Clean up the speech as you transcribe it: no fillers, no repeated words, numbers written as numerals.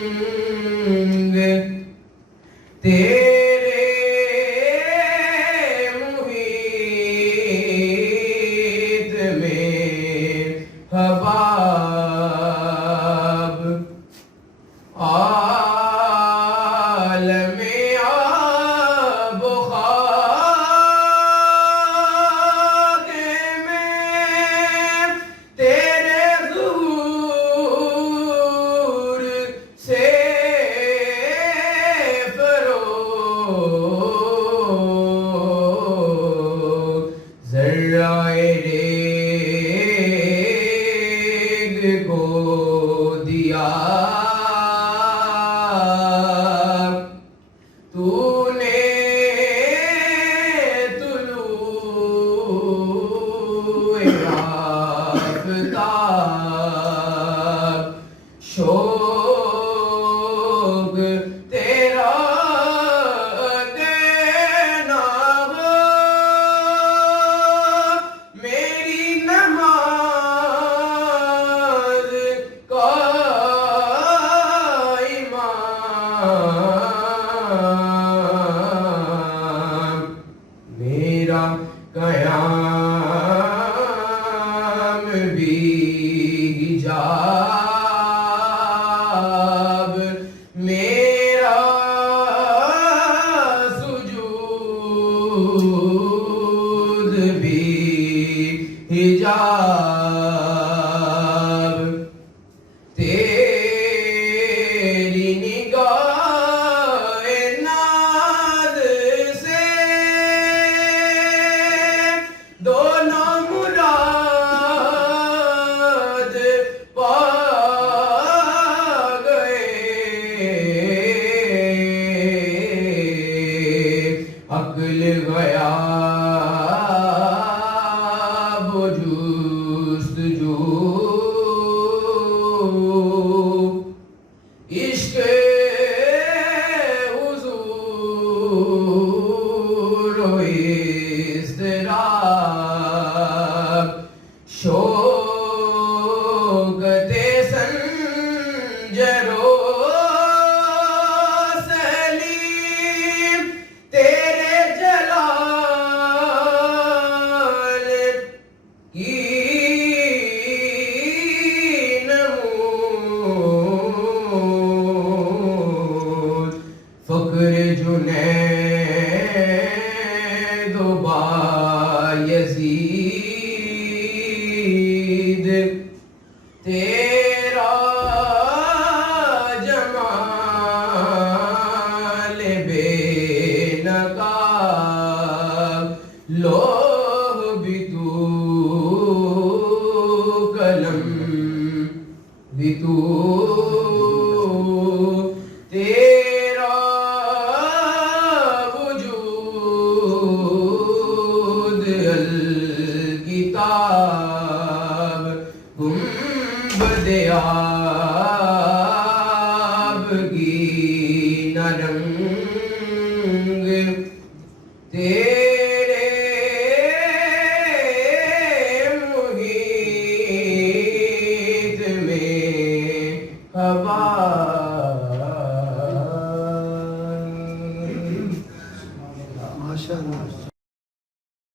رنگ تیرے محیط میں حباب عالم آب و خاک میں تیرے ظہور سے فروغ ذرائے ریگ کو دیا تو نے طلوع آفتاب شوق تیرا دینا ہو میری نماز کا امام میرا قیام بھی حجاب میرا سجود بھی حجاب تیری نگاہ ناز سے دونوں مراد پا گئے عقل غیاب و جستجو عشق حضور و اضطراب شوقت سنجر و سلیم تیرے جلال کی نمود فقر جنید و بایزید تیرا جمال بے نقاب لوح بھی تو قلم بھی تو تیرا وجود الکتاب گنبد آب کی نہ رنگ تیرا